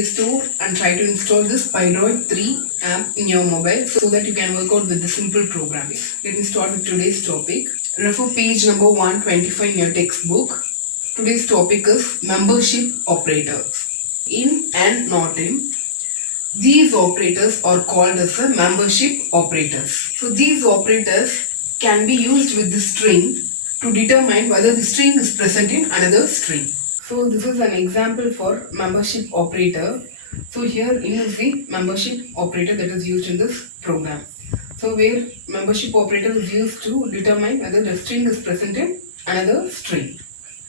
Play Store and try to install this Pyroid 3 app in your mobile so that you can work out with the simple programs. Let me start with today's topic. Refer page number 125 in your textbook. Today's topic is membership operators. In and not in. These operators are called as a membership operators. So these operators can be used with the string to determine whether the string is present in another string. So this is an example for membership operator. So here in is the membership operator that is used in this program. So where membership operator is used to determine whether the string is present in another string.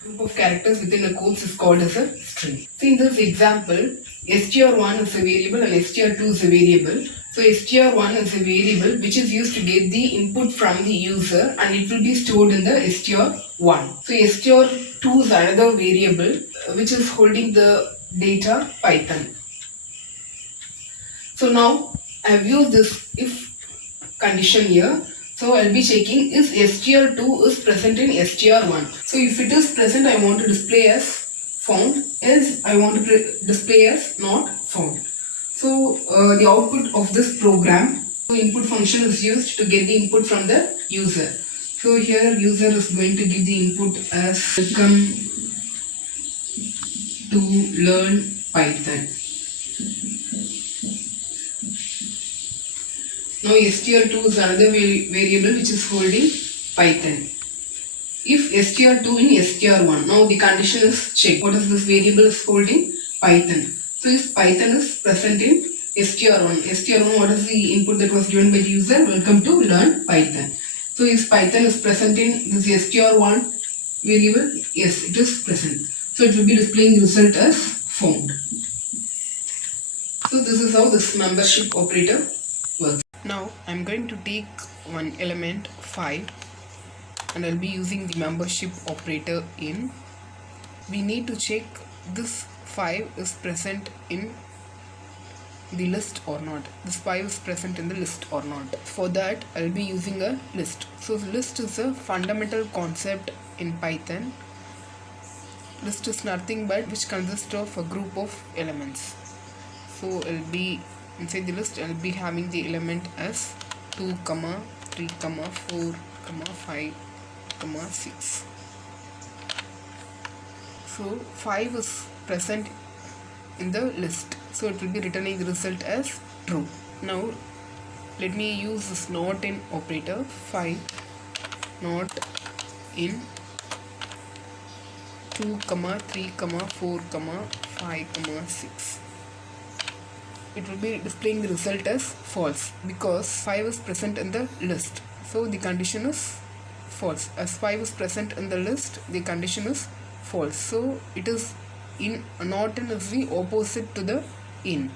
Group of characters within a quotes is called as a string. So in this example, str1 is a variable and str2 is a variable. So str1 is a variable which is used to get the input from the user and it will be stored in the str1. So str2 is another variable which is holding the data Python. So now I have used this if condition here. So I'll be checking if str2 is present in str1. So if it is present, I want to display as found, else I want to display as not found. So the output of this program, so input function is used to get the input from the user. So here user is going to give the input as welcome to learn Python. Now str2 is another variable which is holding Python. If str2 in str1, now the condition is checked. What is this variable is holding? Python. So if Python is present in str1, what is the input that was given by the user? Welcome to learn Python. So if Python is present in this str1 variable, yes, it is present. So it will be displaying the result as found. So this is how this membership operator works. Now I'm going to take one element 5 and I'll be using the membership operator in. We need to check this 5 is present in the list or not. This 5 is present in the list or not. For that I'll be using a list. So list is a fundamental concept in Python. List is nothing but which consists of a group of elements. So I'll be inside the list, I'll be having the element as 2, 3, 4, 5, 6. So 5 is present in the list. So it will be returning the result as true. Now let me use this not in operator. 5 not in 2, 3, 4, 5, 6. It will be displaying the result as false because 5 is present in the list. So the condition is false. As 5 is present in the list, the condition is false. So it is in, not in is the opposite to the in.